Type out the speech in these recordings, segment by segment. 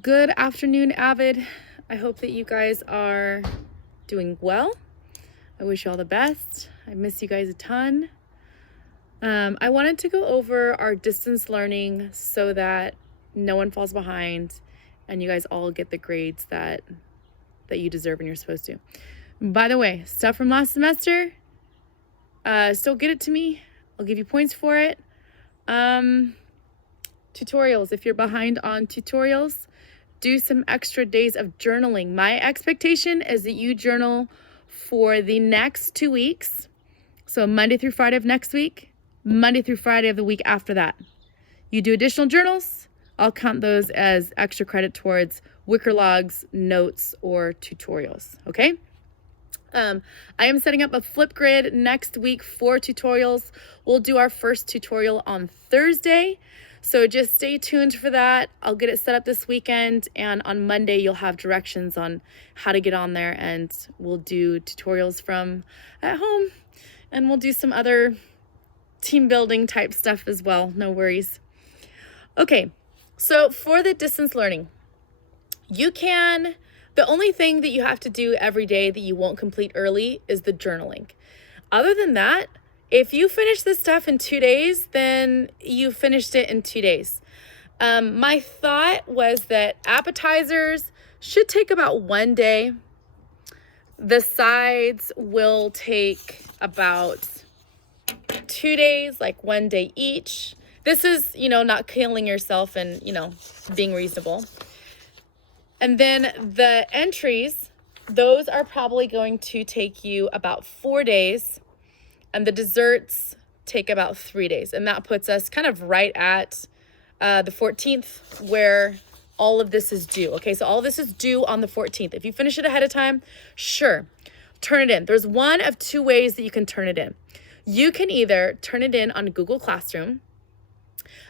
Good afternoon, AVID. I hope that you guys are doing well. I wish you all the best. I miss you guys a ton. I wanted to go over our distance learning so that no one falls behind and you guys all get the grades that you deserve and you're supposed to. By the way, stuff from last semester, still get it to me. I'll give you points for it. Tutorials, if you're behind on tutorials, do some extra days of journaling. My expectation is that you journal for the next 2 weeks. So Monday through Friday of next week, Monday through Friday of the week after that. You do additional journals, I'll count those as extra credit towards Wicker logs, notes, or tutorials, okay? I am setting up a Flipgrid next week for tutorials. We'll do our first tutorial on Thursday. So just stay tuned for that. I'll get it set up this weekend, and on Monday you'll have directions on how to get on there, and we'll do tutorials from at home, and we'll do some other team building type stuff as well. No worries. Okay, so for the distance learning, the only thing that you have to do every day that you won't complete early is the journaling. Other than that, if you finish this stuff in 2 days, then you finished it in 2 days. My thought was that appetizers should take about 1 day. The sides will take about 2 days, like 1 day each. This is, not killing yourself and, being reasonable. And then the entries, those are probably going to take you about 4 days. And the desserts take about 3 days. And that puts us kind of right at the 14th where all of this is due. Okay, so all of this is due on the 14th. If you finish it ahead of time, sure, turn it in. There's one of 2 ways that you can turn it in. You can either turn it in on Google Classroom.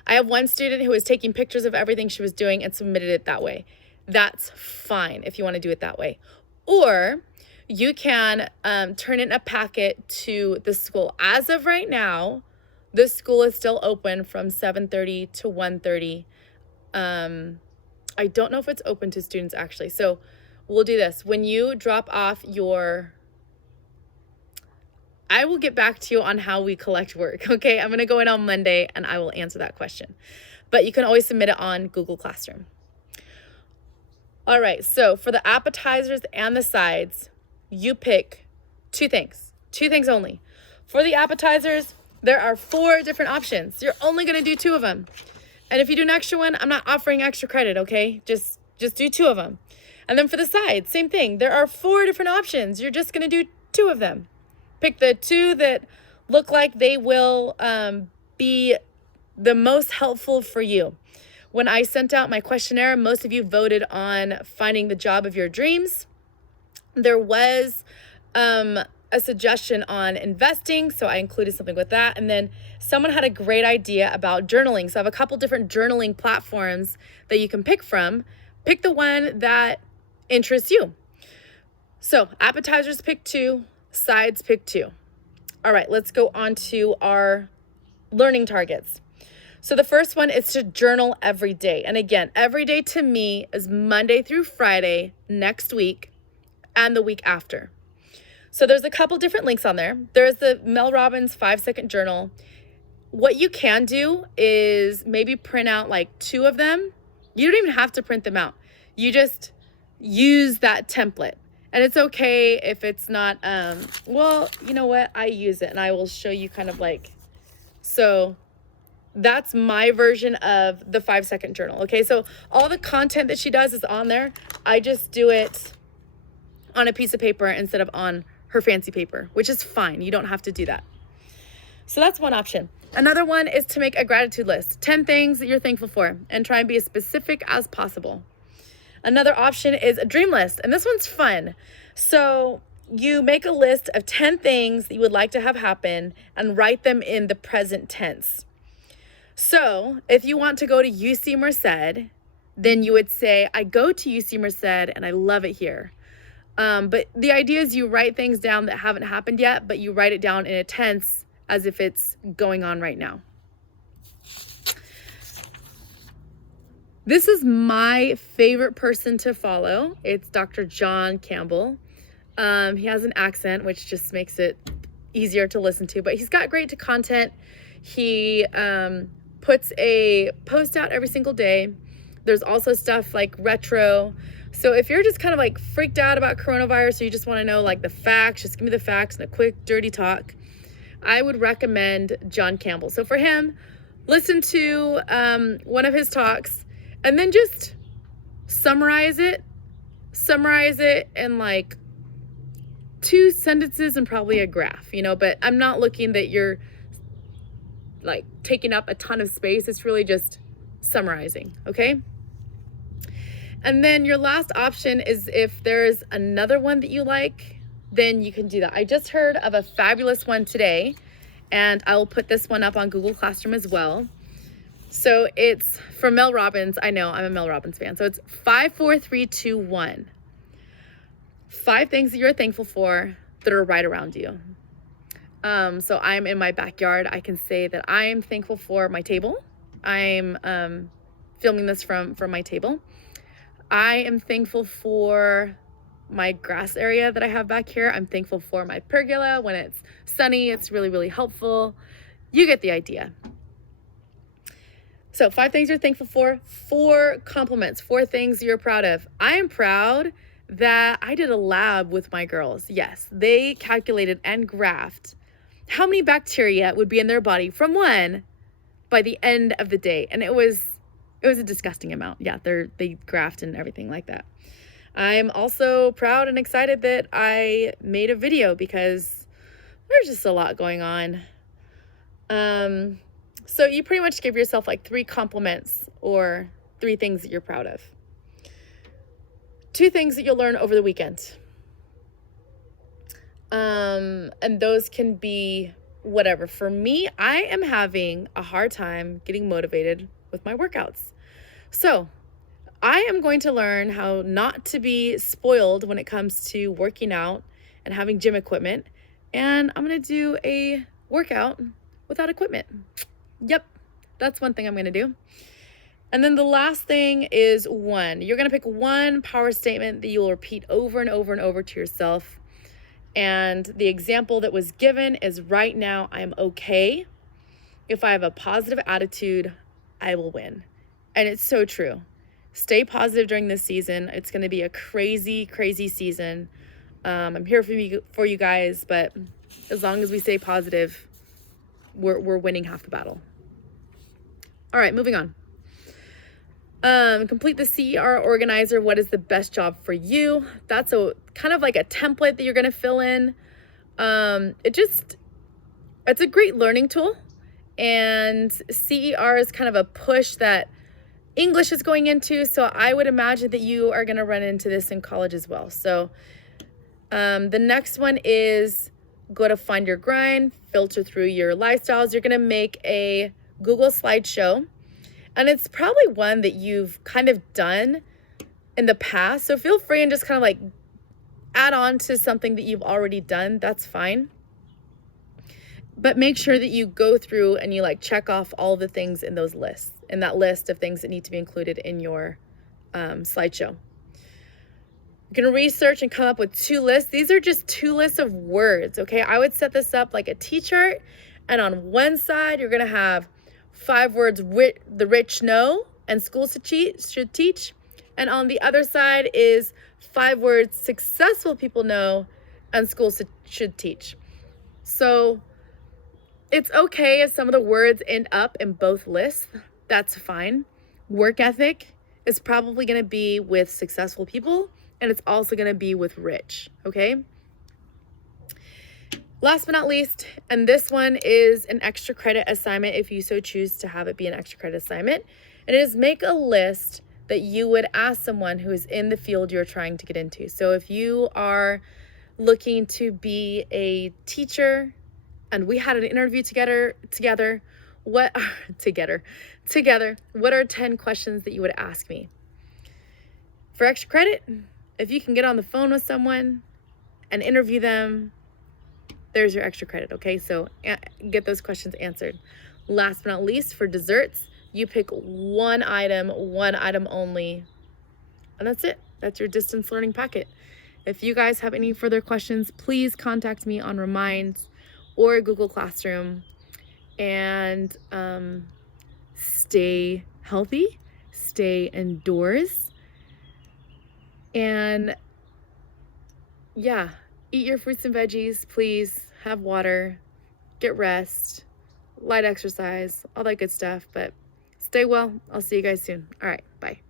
I have one student who was taking pictures of everything she was doing and submitted it that way. That's fine if you want to do it that way. Or you can turn in a packet to the school. As of right now, the school is still open from 7:30 to 1:30. I don't know if it's open to students actually. So we'll do this. When you drop off I will get back to you on how we collect work, okay? I'm going to go in on Monday and I will answer that question. But you can always submit it on Google Classroom. All right, so for the appetizers and the sides, you pick 2 things only. For the appetizers, there are 4 different options. You're only going to do 2 of them. And if you do an extra one, I'm not offering extra credit, okay? Just do 2 of them. And then for the sides, same thing. There are 4 different options. You're just going to do 2 of them. Pick the 2 that look like they will be the most helpful for you. When I sent out my questionnaire, most of you voted on finding the job of your dreams. There was a suggestion on investing, so I included something with that. And then someone had a great idea about journaling. So I have a couple different journaling platforms that you can pick from. Pick the one that interests you. So appetizers, pick 2. Sides, pick 2. All right, let's go on to our learning targets. So the first one is to journal every day. And again, every day to me is Monday through Friday next week and the week after. So there's a couple different links on there. There's the Mel Robbins 5-second journal. What you can do is maybe print out like 2 of them. You don't even have to print them out. You just use that template. And it's okay if it's not, well, you know what? I use it and I will show you kind of like, so that's my version of the 5-second journal. Okay, so all the content that she does is on there. I just do it on a piece of paper instead of on her fancy paper, which is fine. You don't have to do that. So that's one option. Another one is to make a gratitude list, 10 things that you're thankful for, and try and be as specific as possible. Another option is a dream list, and this one's fun. So you make a list of 10 things that you would like to have happen and write them in the present tense. So if you want to go to UC Merced, then you would say, I go to UC Merced and I love it here. But the idea is you write things down that haven't happened yet, but you write it down in a tense as if it's going on right now. This is my favorite person to follow. It's Dr. John Campbell. He has an accent, which just makes it easier to listen to, but he's got great content. He puts a post out every single day. There's also stuff like retro. So if you're just kind of like freaked out about coronavirus, or you just want to know like the facts, just give me the facts and a quick dirty talk, I would recommend John Campbell. So for him, listen to one of his talks and then just summarize it in like 2 sentences and probably a graph, but I'm not looking that you're like taking up a ton of space. It's really just summarizing, okay? And then your last option is if there's another one that you like, then you can do that. I just heard of a fabulous one today, and I will put this one up on Google Classroom as well. So it's from Mel Robbins. I know, I'm a Mel Robbins fan. So it's 5, 4, 3, 2, 1. 5 things that you're thankful for that are right around you. So I'm in my backyard. I can say that I am thankful for my table. I'm filming this from my table. I am thankful for my grass area that I have back here. I'm thankful for my pergola. When it's sunny, it's really, really helpful. You get the idea. So 5 things you're thankful for, 4 compliments, 4 things you're proud of. I am proud that I did a lab with my girls. Yes, they calculated and graphed how many bacteria would be in their body from 1 by the end of the day. And it was a disgusting amount. Yeah, they graphed and everything like that. I'm also proud and excited that I made a video because there's just a lot going on. So you pretty much give yourself like 3 compliments or 3 things that you're proud of. 2 things that you'll learn over the weekend. And those can be whatever. For me, I am having a hard time getting motivated with my workouts. So I am going to learn how not to be spoiled when it comes to working out and having gym equipment. And I'm going to do a workout without equipment. Yep, that's one thing I'm going to do. And then the last thing is 1. You're going to pick 1 power statement that you will repeat over and over and over to yourself. And the example that was given is right now I'm okay. If I have a positive attitude, I will win. And it's so true. Stay positive during this season. It's going to be a crazy, crazy season. I'm here for you guys, but as long as we stay positive, we're winning half the battle. All right, moving on. Complete the CER organizer. What is the best job for you? That's a kind of like a template that you're going to fill in. It's a great learning tool, and CER is kind of a push that English is going into. So I would imagine that you are going to run into this in college as well. So, the next one is go to Find Your Grind, filter through your lifestyles. You're going to make a Google slideshow. And it's probably one that you've kind of done in the past. So feel free and just kind of like add on to something that you've already done. That's fine. But make sure that you go through and you like check off all the things in those lists, in that list of things that need to be included in your slideshow. You're going to research and come up with 2 lists. These are just 2 lists of words, okay? I would set this up like a T-chart. And on one side, you're going to have 5 words the rich know and schools should teach. And on the other side is 5 words successful people know and schools should teach. So it's okay if some of the words end up in both lists. That's fine. Work ethic is probably going to be with successful people, and it's also going to be with rich, okay? Last but not least, and this one is an extra credit assignment if you so choose to have it be an extra credit assignment, and it is make a list that you would ask someone who is in the field you're trying to get into. So if you are looking to be a teacher and we had an interview together, what are 10 questions that you would ask me? For extra credit, if you can get on the phone with someone and interview them, there's your extra credit, okay? So get those questions answered. Last but not least, for desserts, You pick one item only, and that's it. That's your distance learning packet. If you guys have any further questions, please contact me on Remind or Google Classroom. And stay healthy, stay indoors, and yeah, eat your fruits and veggies, please. Have water, get rest, light exercise, all that good stuff. But stay well. I'll see you guys soon. All right, bye.